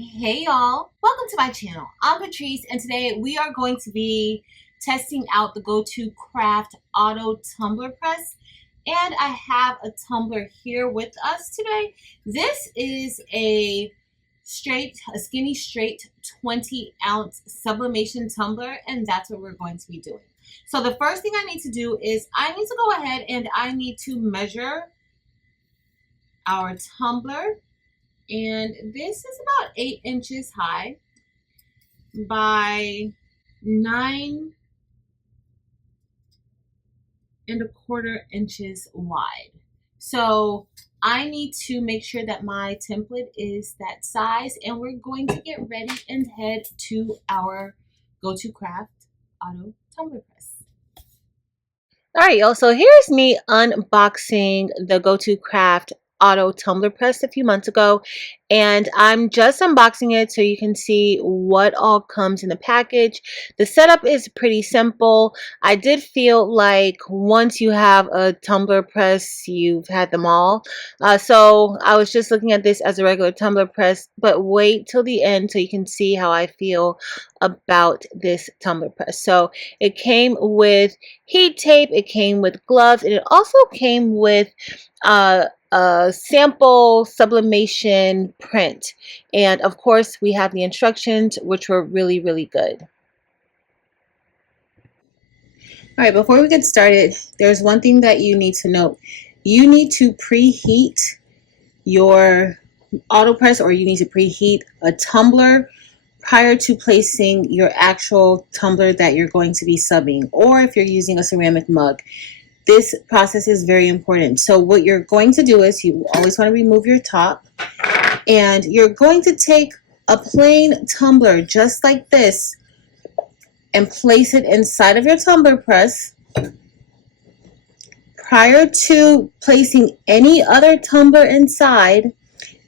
Hey y'all, welcome to my channel. I'm Patrice and today we are going to be testing out the GO2CRAFT Auto Tumbler Press, and I have a tumbler here with us today. This is a skinny straight 20-ounce sublimation tumbler, and that's what we're going to be doing. So the first thing I need to do is I need to go ahead and I need to measure our tumbler. And this is about 8 inches high by 9¼ inches wide. So I need to make sure that my template is that size, and we're going to get ready and head to our GO2CRAFT Auto Tumbler Press. All right, y'all, so here's me unboxing the GO2CRAFT Auto Tumbler Press a few months ago, and I'm just unboxing it so you can see what all comes in the package. The setup is pretty simple. I did feel like once you have a tumbler press, you've had them all. So I was just looking at this as a regular tumbler press, but wait till the end so you can see how I feel about this tumbler press. So it came with heat tape, it came with gloves, and it also came with a sample sublimation print, and of course we have the instructions, which were really good. All right, before we get started, there's one thing that you need to note. You need to preheat your auto press, or you need to preheat a tumbler prior to placing your actual tumbler that you're going to be subbing, or if you're using a ceramic mug. This process is very important. So what you're going to do is you always want to remove your top, and you're going to take a plain tumbler just like this and place it inside of your tumbler press prior to placing any other tumbler inside,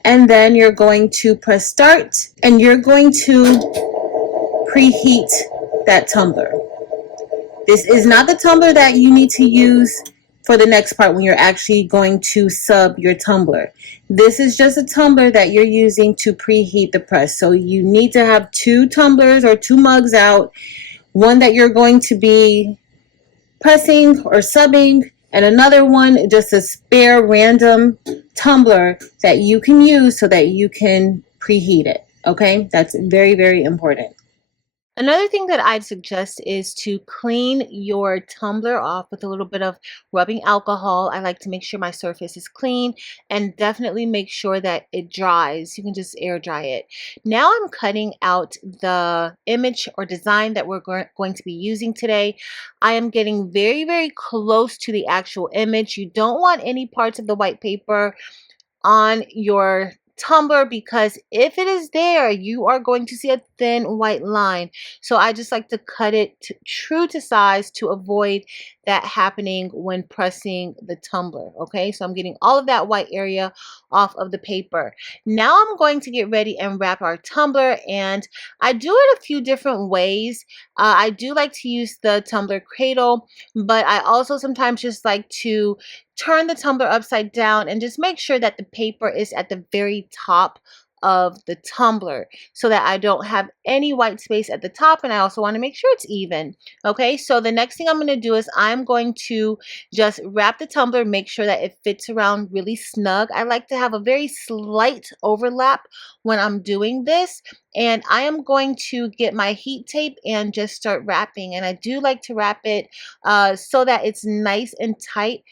and then you're going to press start and you're going to preheat that tumbler. This is not the tumbler that you need to use for the next part when you're actually going to sub your tumbler. This is just a tumbler that you're using to preheat the press. So you need to have 2 tumblers or 2 mugs out, one that you're going to be pressing or subbing, and another one just a spare random tumbler that you can use so that you can preheat it. Okay, that's very important. Another thing that I'd suggest is to clean your tumbler off with a little bit of rubbing alcohol. I like to make sure my surface is clean, and definitely make sure that it dries. You can just air dry it. Now I'm cutting out the image or design that we're going to be using today. I am getting very close to the actual image. You don't want any parts of the white paper on your tumbler, because if it is there, you are going to see a thin white line. So I just like to cut it true to size to avoid that happening when pressing the tumbler. Okay, so I'm getting all of that white area off of the paper. Now I'm going to get ready and wrap our tumbler, and I do it a few different ways. I do like to use the tumbler cradle, but I also sometimes just like to turn the tumbler upside down and just make sure that the paper is at the very top of the tumbler so that I don't have any white space at the top, and I also want to make sure it's even. Okay, so the next thing I'm going to do is I'm going to just wrap the tumbler, make sure that it fits around really snug. I like to have a very slight overlap when I'm doing this, and I am going to get my heat tape and just start wrapping. And I do like to wrap it so that it's nice and tight.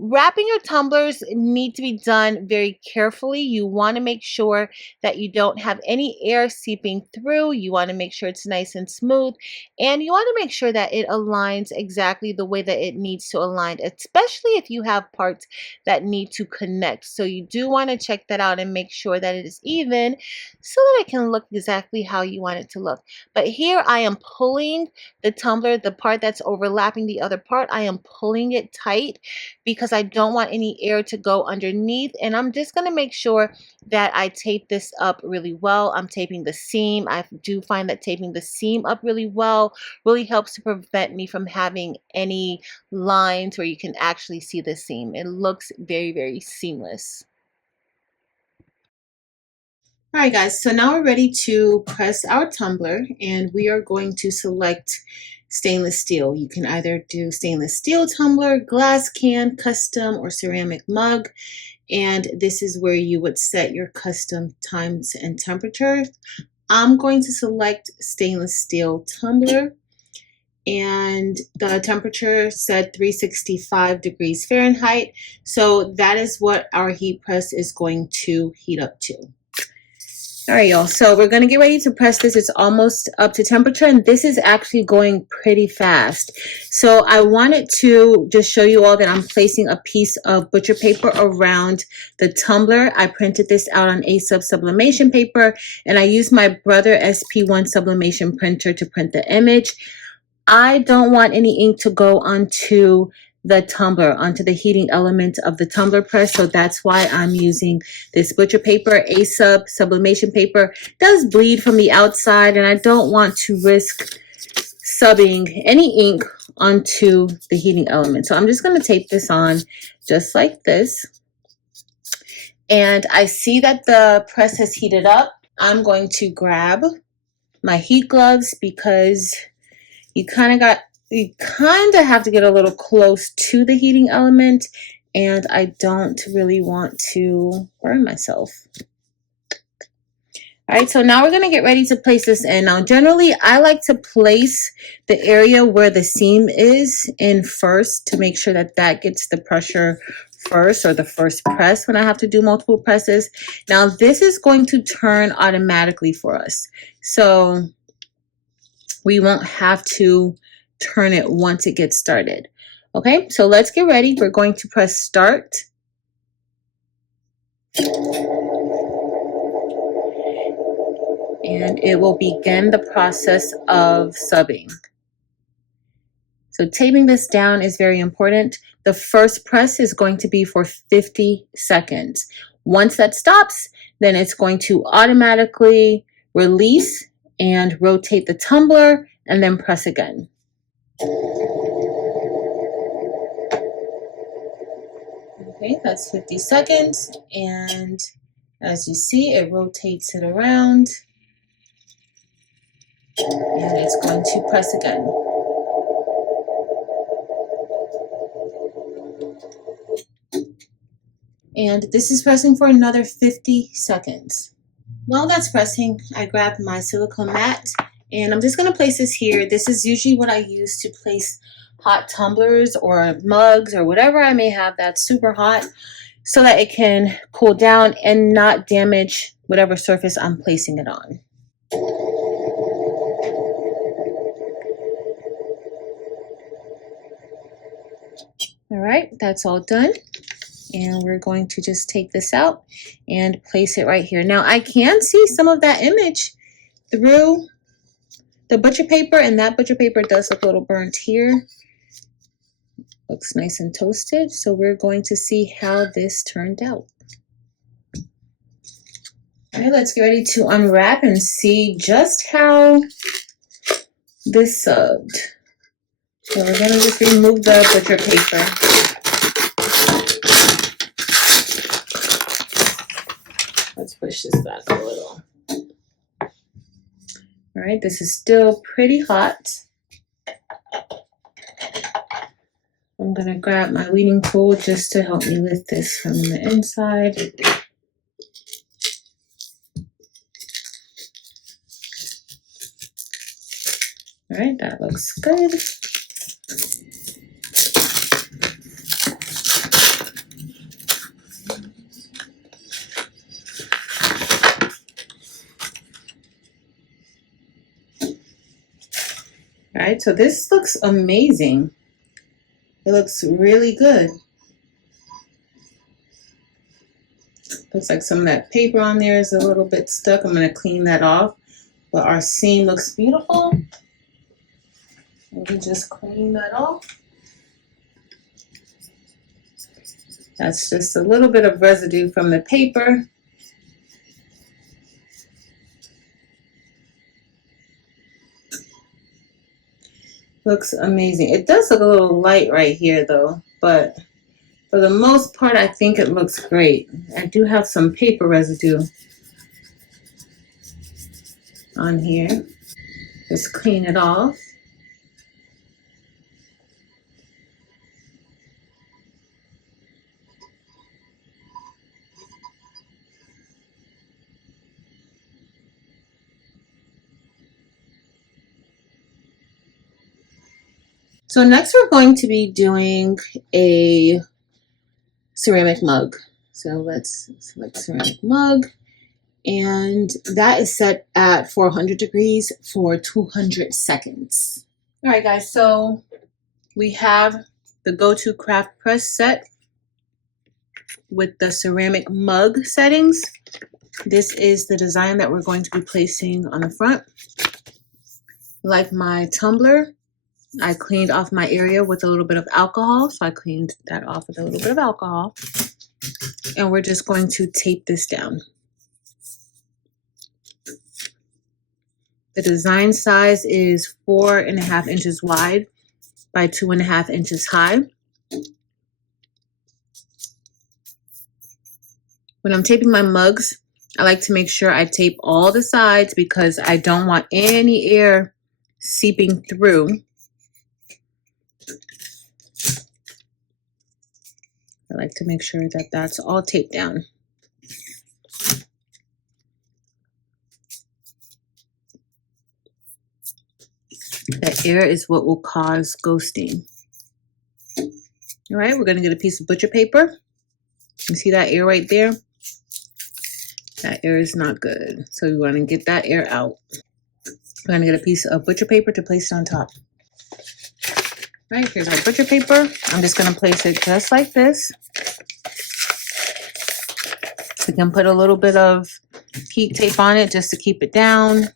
Wrapping your tumblers need to be done very carefully. You want to make sure that you don't have any air seeping through. You want to make sure it's nice and smooth, and you want to make sure that it aligns exactly the way that it needs to align, especially if you have parts that need to connect. So you do want to check that out and make sure that it is even so that it can look exactly how you want it to look. But here I am pulling the tumbler, the part that's overlapping the other part, I am pulling it tight because I don't want any air to go underneath, and I'm just going to make sure that I tape this up really well. I'm taping the seam. I do find that taping the seam up really well really helps to prevent me from having any lines where you can actually see the seam. It looks very seamless. All right, guys, so now we're ready to press our tumbler, and we are going to select stainless steel. You can either do stainless steel tumbler, glass can, custom, or ceramic mug. And this is where you would set your custom times and temperatures. I'm going to select stainless steel tumbler, and the temperature said 365 degrees Fahrenheit. So that is what our heat press is going to heat up to. All right, y'all, so we're gonna get ready to press this. It's almost up to temperature, and this is actually going pretty fast. So I wanted to just show you all that I'm placing a piece of butcher paper around the tumbler. I printed this out on A-Sub sublimation paper, and I used my Brother SP1 sublimation printer to print the image. I don't want any ink to go onto the tumbler, onto the heating element of the tumbler press, so that's why I'm using this butcher paper. A-Sub sublimation paper does bleed from the outside, and I don't want to risk subbing any ink onto the heating element. So I'm just going to tape this on just like this. And I see that the press has heated up. I'm going to grab my heat gloves because you kind of have to get a little close to the heating element, and I don't really want to burn myself. All right, so now we're going to get ready to place this in. Now, generally, I like to place the area where the seam is in first to make sure that that gets the pressure first, or the first press when I have to do multiple presses. Now, this is going to turn automatically for us, so we won't have to turn it once it gets started. Okay, so let's get ready. We're going to press start. And it will begin the process of subbing. So taping this down is very important. The first press is going to be for 50 seconds. Once that stops, then it's going to automatically release and rotate the tumbler and then press again. Okay, that's 50 seconds, and as you see, it rotates it around, and it's going to press again. And this is pressing for another 50 seconds. While that's pressing, I grabbed my silicone mat, and I'm just going to place this here. This is usually what I use to place hot tumblers or mugs or whatever I may have that's super hot, so that it can cool down and not damage whatever surface I'm placing it on. All right, that's all done. And we're going to just take this out and place it right here. Now I can see some of that image through the butcher paper, and that butcher paper does look a little burnt here. Looks nice and toasted. So we're going to see how this turned out. All right, let's get ready to unwrap and see just how this subbed. So we're going to just remove the butcher paper. Let's push this back a little. All right, this is still pretty hot. I'm gonna grab my weeding tool just to help me lift this from the inside. All right, that looks good. All right, so this looks amazing. It looks really good. Looks like some of that paper on there is a little bit stuck. I'm going to clean that off. But our seam looks beautiful. Let me just clean that off. That's just a little bit of residue from the paper. Looks amazing. It does look a little light right here though, but for the most part, I think it looks great. I do have some paper residue on here. Just clean it off. So next we're going to be doing a ceramic mug. So let's select ceramic mug, and that is set at 400 degrees for 200 seconds. All right guys, so we have the GO2CRAFT press set with the ceramic mug settings. This is the design that we're going to be placing on the front. Like my tumbler, I cleaned off my area with a little bit of alcohol. So I cleaned that off with a little bit of alcohol. And we're just going to tape this down. The design size is 4.5 inches wide by 2.5 inches high. When I'm taping my mugs, I like to make sure I tape all the sides because I don't want any air seeping through. I like to make sure that that's all taped down. That air is what will cause ghosting. All right, we're gonna get a piece of butcher paper. You see that air right there? That air is not good. So we wanna get that air out. We're gonna get a piece of butcher paper to place it on top. All right, here's our butcher paper. I'm just gonna place it just like this. We can put a little bit of heat tape on it just to keep it down.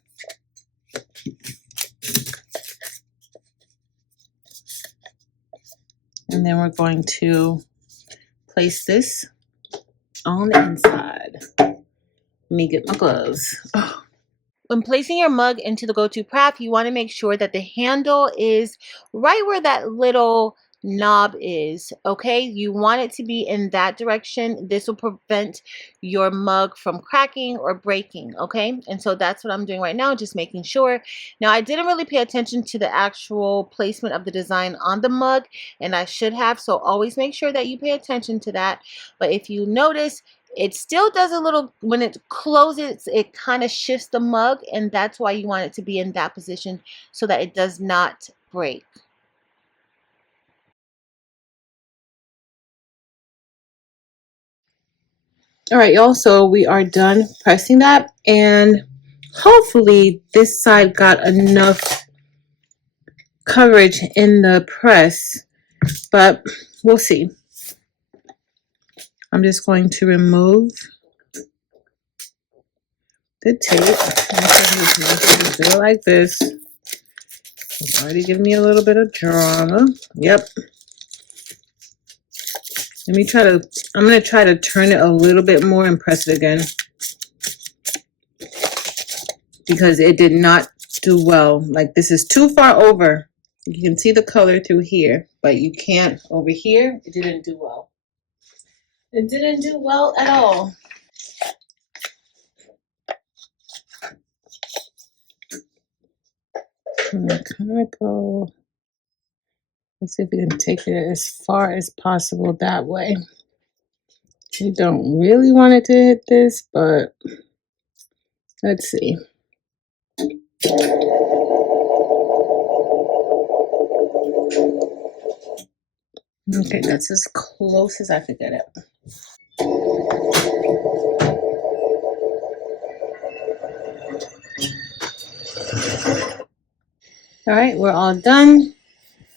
And then we're going to place this on the inside. Let me get my gloves. Oh. When placing your mug into the GO2CRAFT, you want to make sure that the handle is right where that little knob is, okay? You want it to be in that direction. This will prevent your mug from cracking or breaking, okay? And so that's what I'm doing right now, just making sure. Now, I didn't really pay attention to the actual placement of the design on the mug, and I should have, so always make sure that you pay attention to that. But if you notice, it still does a little, when it closes, it kind of shifts the mug, and that's why you want it to be in that position so that it does not break. All right, y'all, so we are done pressing that, and hopefully this side got enough coverage in the press, but we'll see. I'm just going to remove the tape. Do it like this. It's already giving me a little bit of drama. Yep. Let me try to, I'm going to try to turn it a little bit more and press it again, because it did not do well. Like, this is too far over. You can see the color through here, but you can't over here. It didn't do well. It didn't do well at all. I'm gonna kind of go, let's see if we can take it as far as possible that way. You don't really want it to hit this, but let's see. Okay, that's as close as I could get it. All right, we're all done.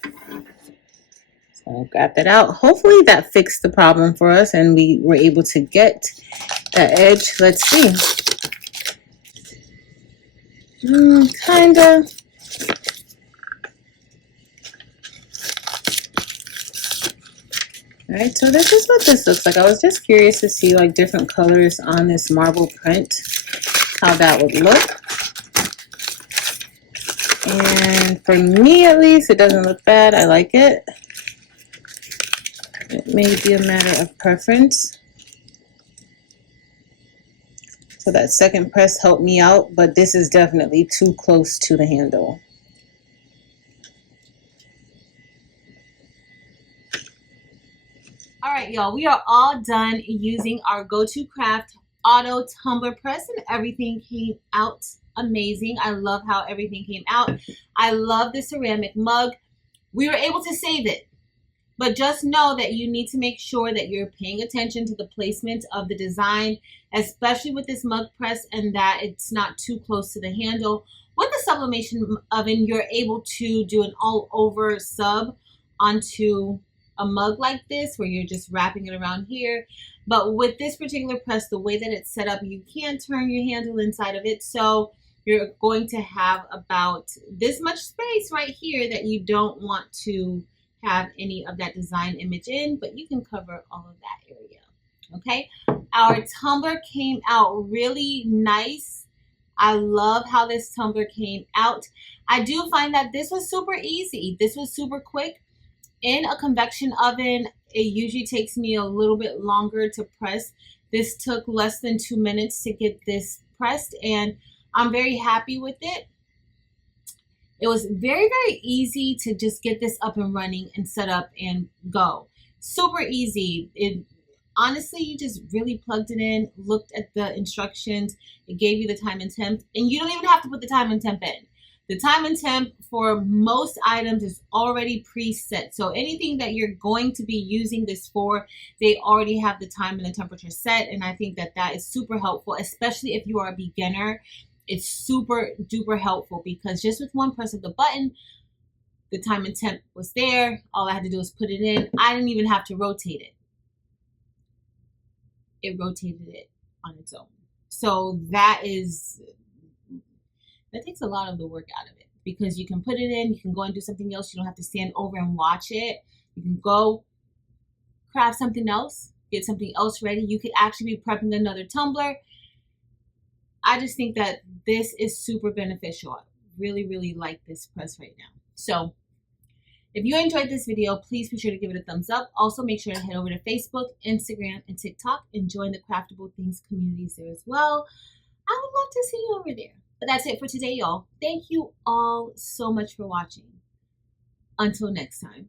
So I'll grab that out. Hopefully that fixed the problem for us and we were able to get that edge. Let's see. Kinda. All right, so this is what this looks like. I was just curious to see like different colors on this marble print, how that would look. And for me at least, it doesn't look bad. I like it. It may be a matter of preference. So that second press helped me out, but this is definitely too close to the handle. All right, y'all, we are all done using our GO2CRAFT auto tumbler press, and everything came out amazing. I love how everything came out. I love the ceramic mug. We were able to save it, but just know that you need to make sure that you're paying attention to the placement of the design, especially with this mug press, and that it's not too close to the handle. With the sublimation oven, you're able to do an all over sub onto a mug like this, where you're just wrapping it around here. But with this particular press, the way that it's set up, you can turn your handle inside of it, so you're going to have about this much space right here that you don't want to have any of that design image in, but you can cover all of that area. Okay, our tumbler came out really nice. I love how this tumbler came out. I do find that this was super easy. This was super quick. In a convection oven, it usually takes me a little bit longer to press. This took less than 2 minutes to get this pressed, and I'm very happy with it. It was very, very easy to just get this up and running and set up and go. Super easy. Honestly, you just really plugged it in, looked at the instructions, it gave you the time and temp, and you don't even have to put the time and temp in. The time and temp for most items is already preset. So anything that you're going to be using this for, they already have the time and the temperature set. And I think that that is super helpful, especially if you are a beginner. It's super duper helpful, because just with one press of the button, the time and temp was there. All I had to do was put it in. I didn't even have to rotate it. It rotated it on its own. So that takes a lot of the work out of it, because you can put it in, you can go and do something else. You don't have to stand over and watch it. You can go craft something else, get something else ready. You could actually be prepping another tumbler. I just think that this is super beneficial. I really, really like this press right now. So if you enjoyed this video, please be sure to give it a thumbs up. Also, make sure to head over to Facebook, Instagram, and TikTok and join the Craftable Things communities there as well. I would love to see you over there. But that's it for today, y'all. Thank you all so much for watching. Until next time.